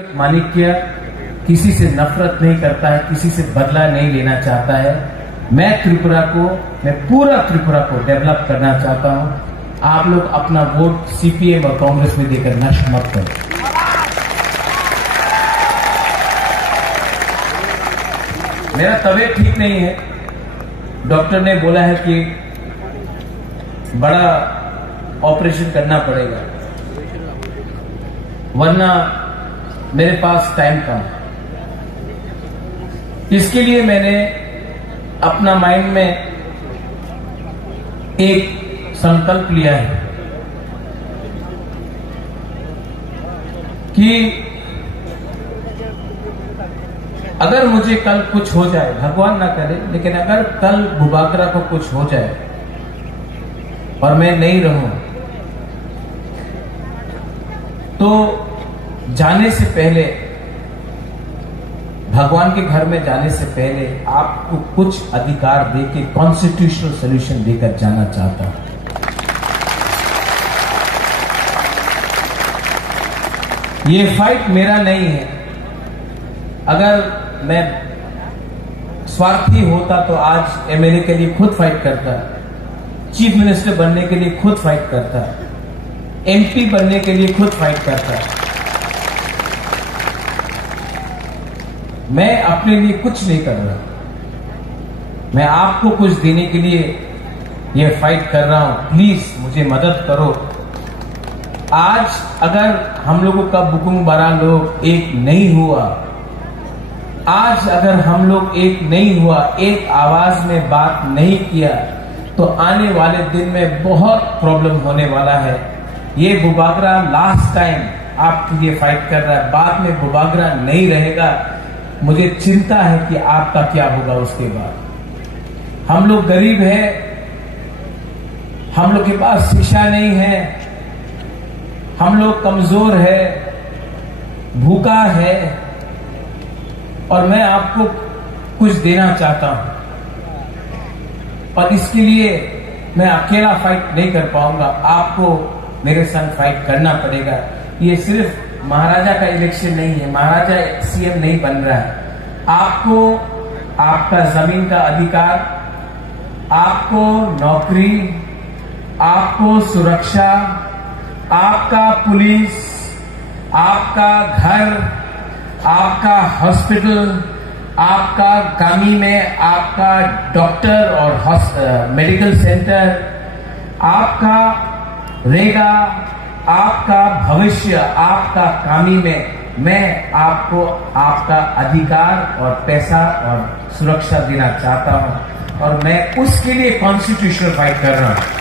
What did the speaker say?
माणिक्य किसी से नफरत नहीं करता है, किसी से बदला नहीं लेना चाहता है। मैं पूरा त्रिपुरा को डेवलप करना चाहता हूं। आप लोग अपना वोट सीपीएम और कांग्रेस में देकर नष्ट मत करें। मेरा तबीयत ठीक नहीं है, डॉक्टर ने बोला है कि बड़ा ऑपरेशन करना पड़ेगा, वरना मेरे पास टाइम कम है। इसके लिए मैंने अपना माइंड में एक संकल्प लिया है कि अगर मुझे कल कुछ हो जाए, भगवान ना करे, लेकिन अगर कल बुबागरा को कुछ हो जाए और मैं नहीं रहूं, तो जाने से पहले, भगवान के घर में जाने से पहले आपको कुछ अधिकार देके कॉन्स्टिट्यूशनल सोल्यूशन देकर जाना चाहता हूं। ये फाइट मेरा नहीं है। अगर मैं स्वार्थी होता तो आज एमएलए के लिए खुद फाइट करता, चीफ मिनिस्टर बनने के लिए खुद फाइट करता, एमपी बनने के लिए खुद फाइट करता। मैं अपने लिए कुछ नहीं कर रहा, मैं आपको कुछ देने के लिए ये फाइट कर रहा हूं। प्लीज मुझे मदद करो। आज अगर हम लोगों का बुकुंग बड़ा लोग एक नहीं हुआ, आज अगर हम लोग एक नहीं हुआ, एक आवाज में बात नहीं किया, तो आने वाले दिन में बहुत प्रॉब्लम होने वाला है। ये बुबागरा लास्ट टाइम आपके लिए फाइट कर रहा है, बाद में बुबागरा नहीं रहेगा। मुझे चिंता है कि आपका क्या होगा उसके बाद। हम लोग गरीब हैं, हम लोग के पास शिक्षा नहीं है, हम लोग कमजोर है, भूखा है, और मैं आपको कुछ देना चाहता हूं। और इसके लिए मैं अकेला फाइट नहीं कर पाऊंगा, आपको मेरे संग फाइट करना पड़ेगा। ये सिर्फ महाराजा का इलेक्शन नहीं है, महाराजा सीएम नहीं बन रहा है। आपको आपका जमीन का अधिकार, आपको नौकरी, आपको सुरक्षा, आपका पुलिस, आपका घर, आपका हॉस्पिटल, आपका गामी में आपका डॉक्टर और मेडिकल सेंटर, आपका रेगा, आपका भविष्य, आपका कामी में मैं आपको आपका अधिकार और पैसा और सुरक्षा देना चाहता हूं, और मैं उसके लिए कॉन्स्टिट्यूशनल फाइट कर रहा हूं।